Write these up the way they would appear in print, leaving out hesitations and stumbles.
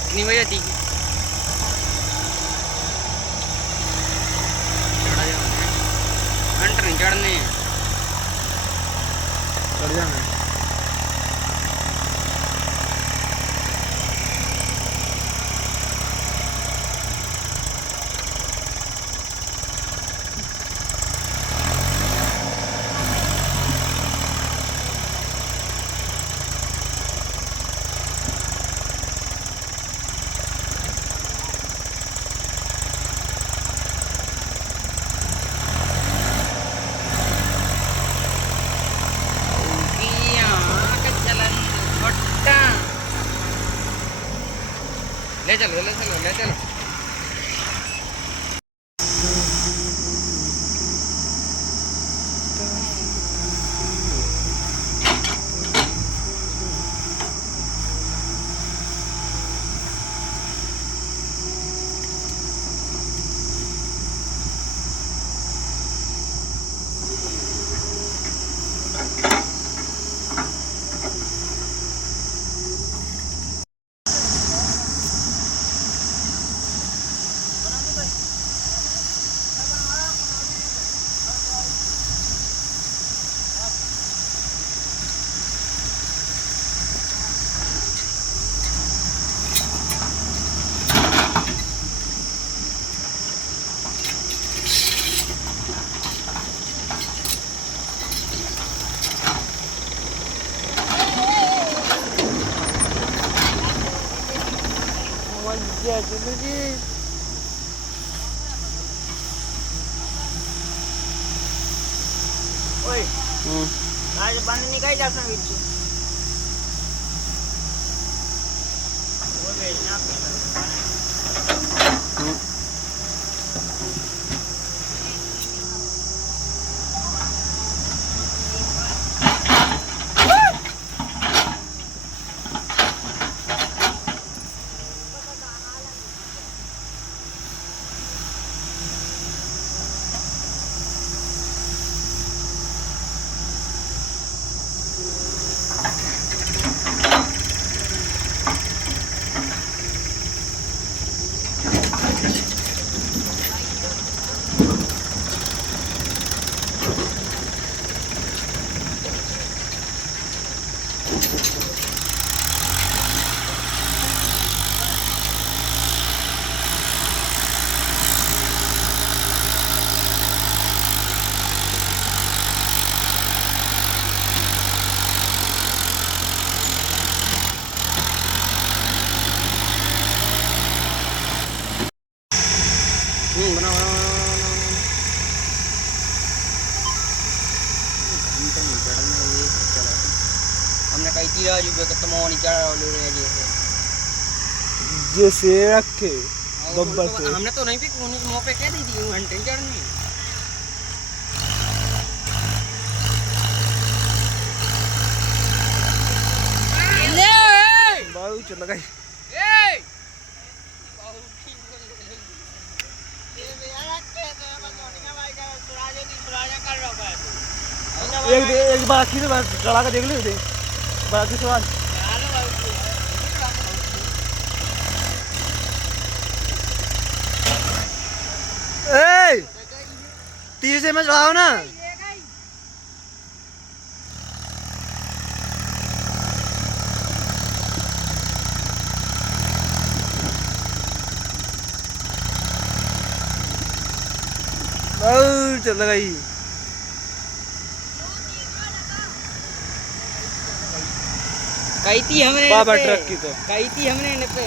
Seat नहीं बजाती की चढ़ा जाओ घंटे नहीं चढ़ने चढ़ जाना ले चलो ले चलो ले चलो चलो जी ओए आज पानी निकाल जा सकते हो वो भेजना बना बना हमने कही थी राजू पे तुम और नहीं चढ़ा ले रहे जैसे जैसे रखे गब्बर से हमने तो नहीं भी मुँह पे कह दी थी घंटे चढ़ने बहुत चल गई एक बाकी से चढ़ा कर देख ले बाकी सवाल ए तीर से मैं चढ़ाओ ना चल गई कही थी हमने बाबा ट्रक की तो कही थी हमने इन पे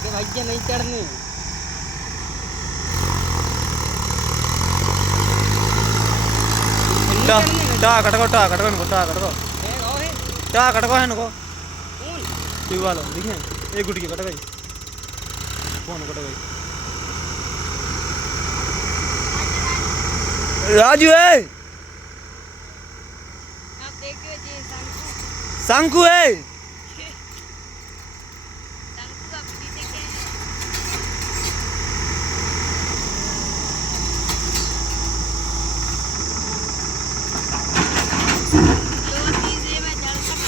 कि भैया नहीं चढ़ने कटको है नको ट्यूब वाला देखिए एक गुटी कट गई कौन कट गई राजू है शंकु है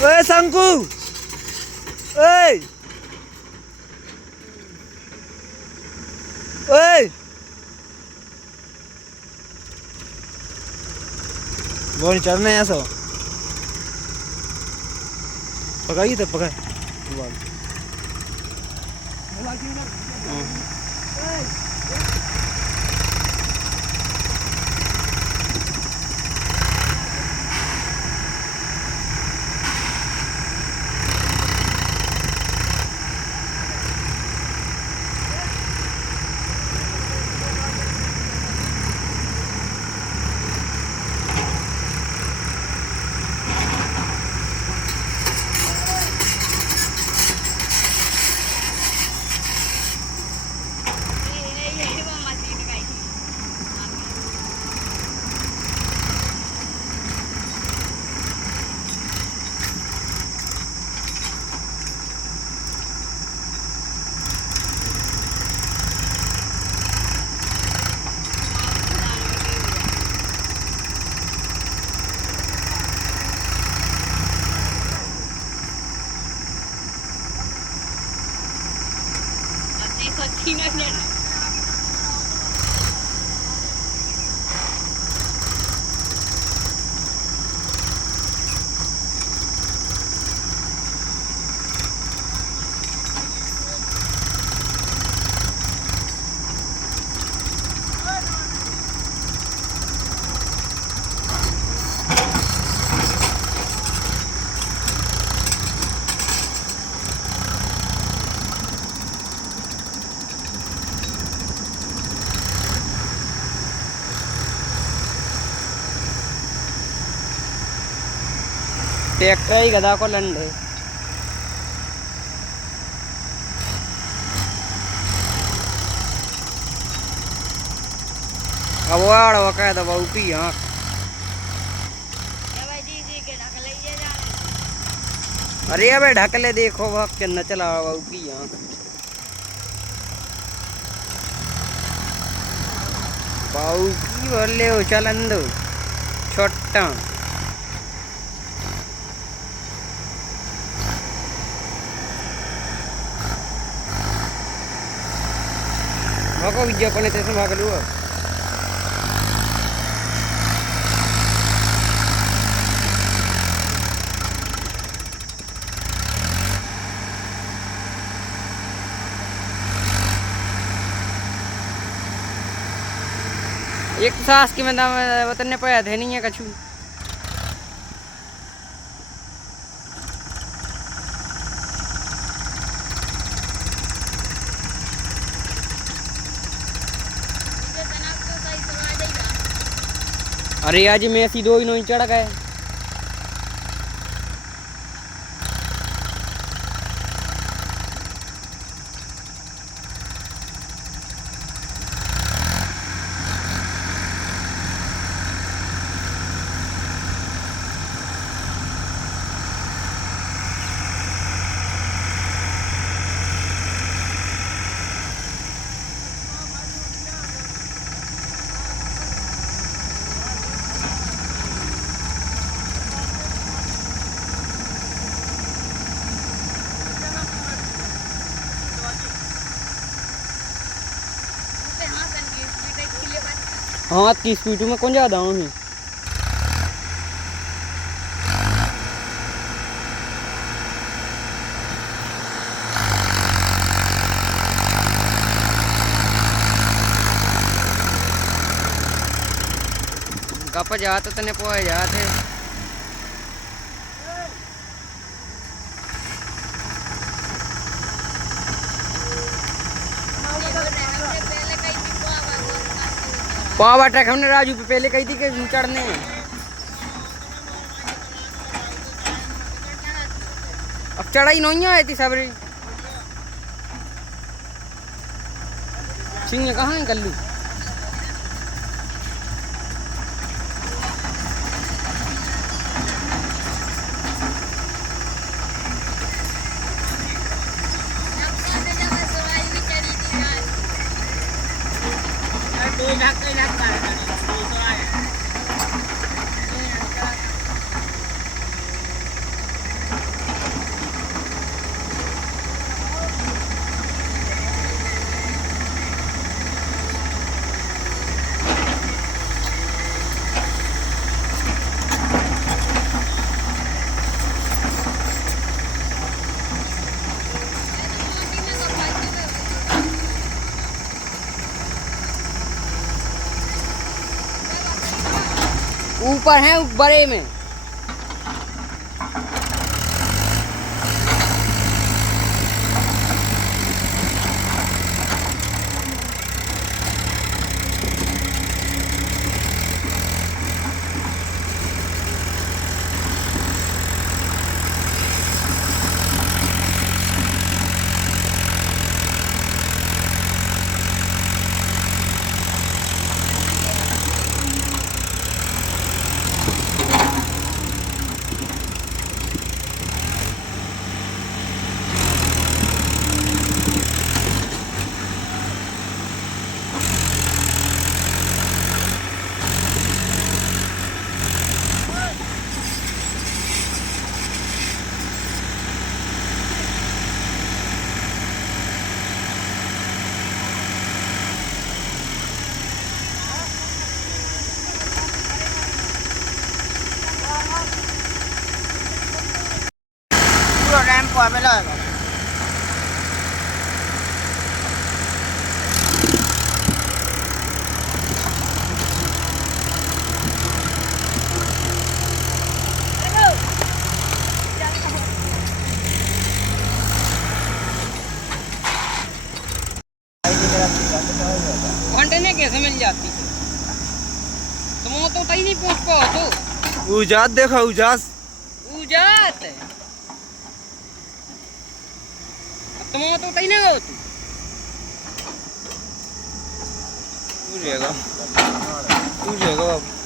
ओए शंकु ओए वो नहीं चढ़ने ऐसा पकाइए तो पकाए ट्रैक्टर ही गधा को लंडे अब वाड़ वका तो बहु की हाँ अरे अबे ढक ले देखो वह कितना चला बहु की हाँ बहु की बोले हो चलन दो छोटा भागो विजय अपने स्टेशन भाग लो एक सास की मैं वतन पाया थे नहीं है कछु अरे आज मैं ऐसी दो ही नहीं चढ़ गए हाथ की स्पीड में कौन ज़्यादा हूँ गप जाते तने पोए जाते पावा ट्रैक हमने राजू पे पहले कही थी कि चढ़ने अब चढ़ाई नहीं आई थी सबरी सिंह कहाँ है कल्लू ऊपर है बड़े में। पूरा रैंप आवेला है। घंटे कैसे मिल जाती है? तुम तो तई नहीं पूछ पाओ तो। उजात देखो उजास। उजात तुम तो तई नहीं गो तू। तू जाएगा बाबू।